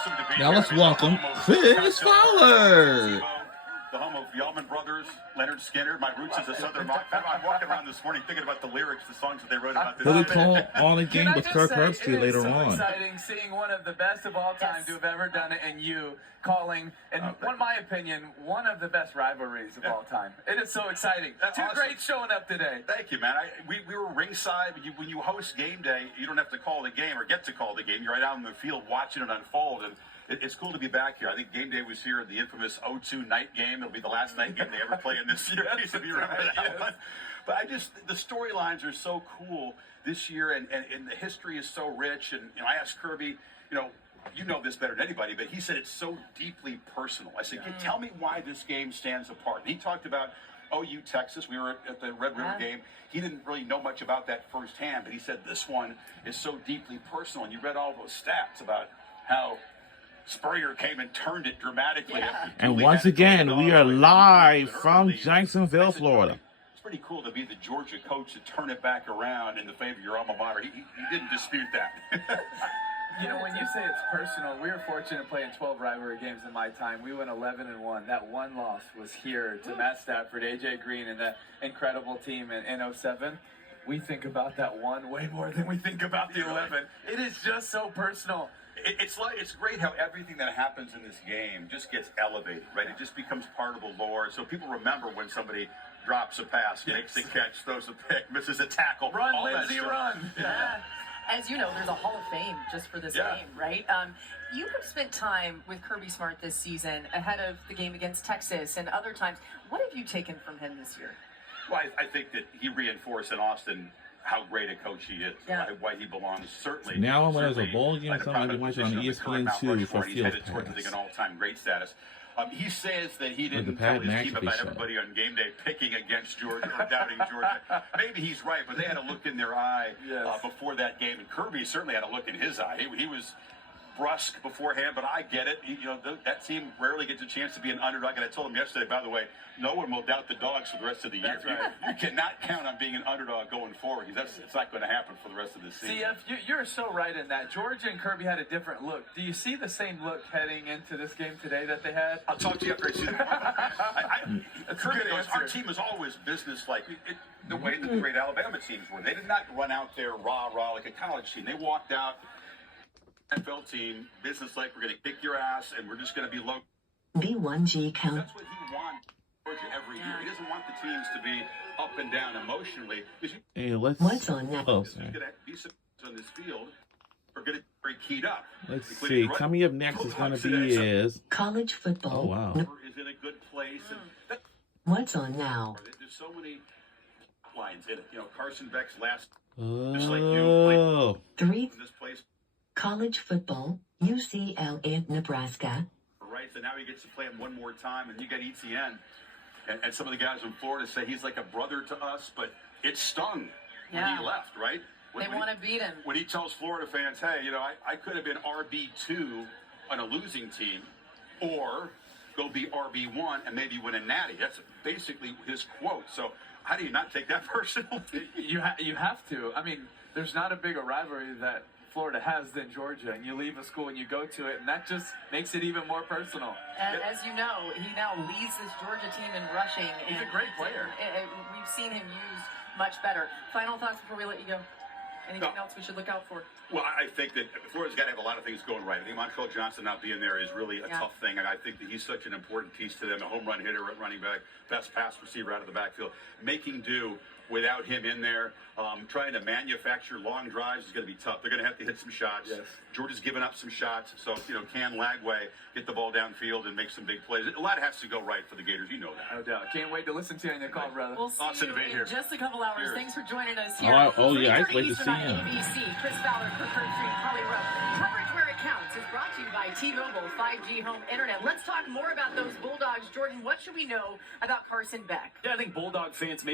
awesome to be Now here. let's welcome Chris Fowler. The home of the Allman Brothers, Leonard Skinner. My roots as a Southern rock fan. I'm walking around this morning thinking about the lyrics, the songs that they wrote about this. Really call on a game with Kirk Herbstreit later so on. Exciting seeing one of the best of all time to have ever done it, and you calling, and in my opinion, one of the best rivalries of all time. It is so exciting. That's Two awesome. Greats showing up today. Thank you, man. We were ringside. When you host game day, you don't have to call the game or get to call the game. You're right out in the field watching it unfold, and it's cool to be back here. I think game day was here at the infamous 0-2 night game. It'll be the last night game they ever play in this series, if you remember that one. But the storylines are so cool this year, and the history is so rich. And I asked Kirby, you know this better than anybody, but he said it's so deeply personal. I said, tell me why this game stands apart. And he talked about OU Texas. We were at the Red River game. He didn't really know much about that firsthand, but he said this one is so deeply personal. And you read all those stats about how Spurrier came and turned it dramatically. And once again, we are live from Jacksonville, Florida. It's pretty cool to be the Georgia coach to turn it back around in the favor of your alma mater. He didn't dispute that. When you say it's personal, we were fortunate playing 12 rivalry games in my time. We went 11-1. That one loss was here to Matt Stafford, AJ Green, and that incredible team in 07. We think about that one way more than we think about the 11. It is just so personal. It's great how everything that happens in this game just gets elevated, right? It just becomes part of the lore. So people remember when somebody drops a pass, makes a catch, throws a pick, misses a tackle. Run, all that Lindsay, stuff. run. Yeah. As you know, there's a Hall of Fame just for this game, right? You have spent time with Kirby Smart this season ahead of the game against Texas and other times. What have you taken from him this year? Well, I think that he reinforced in Austin how great a coach he is, why he belongs. Certainly. Now when there's a bowl game, somebody watch it on ESPN2 for He's Field headed towards an all-time great status. He says that he didn't tell his team about everybody on game day picking against Georgia or doubting Georgia. Maybe he's right, but they had a look in their eye before that game, and Kirby certainly had a look in his eye. He was brusque beforehand, but I get it. That team rarely gets a chance to be an underdog, and I told him yesterday, by the way, no one will doubt the dogs for the rest of the year. You cannot count on being an underdog going forward, because it's not going to happen for the rest of the season. CF, you're so right in that. Georgia and Kirby had a different look. Do you see the same look heading into this game today that they had? I'll talk to you after I see the Kirby goes, our team is always business-like. The way that the great Alabama teams were. They did not run out there rah-rah like a college team. They walked out, NFL team, business-like, we're going to kick your ass, and we're just going to be low. B1G count. That's what he wants every year. He doesn't want the teams to be up and down emotionally. Hey, What's on next? Oh, He's going to be on this field. We're going to be very keyed up. let's see. Coming up next is going to be is College football. Oh wow. Is in a good place. And What's on now? there's so many lines in it. Carson Beck's last Oh. like you 3. in this place. College football. UCLA, Nebraska. Right, so now he gets to play him one more time, and you got ETN. And some of the guys in Florida say he's like a brother to us, but it stung when he left, right? They want to beat him. When he tells Florida fans, hey, I could have been RB2 on a losing team, or go be RB1 and maybe win a natty. That's basically his quote. So how do you not take that personally? You have to. I mean, there's not a bigger rivalry that Florida has than Georgia, and you leave a school and you go to it, and that just makes it even more personal. And as you know, he now leads this Georgia team in rushing. He's a great player. We've seen him used much better. Final thoughts before we let you go. Anything else we should look out for? Well, I think that Florida's got to have a lot of things going right. I think Montrell Johnson not being there is really a tough thing, and I think that he's such an important piece to them, a home run hitter at running back, best pass receiver out of the backfield. Making do without him in there, trying to manufacture long drives is going to be tough. They're going to have to hit some shots. Yes. Georgia's given up some shots, so can Lagway get the ball downfield and make some big plays? A lot has to go right for the Gators. You know that. No doubt. Can't wait to listen to you on your call, brother. We'll see Awesome you to be in here. just a couple hours. Cheers. Thanks for joining us here. Oh, yeah, I'd 3:30 like to Eastern see on him. ABC. Chris Fowler, Kirk Herbstreit, Holly Rowe. Coverage where it counts is brought to you by T-Mobile 5G Home Internet. Let's talk more about those Bulldogs. Jordan, what should we know about Carson Beck? Yeah, I think Bulldog fans may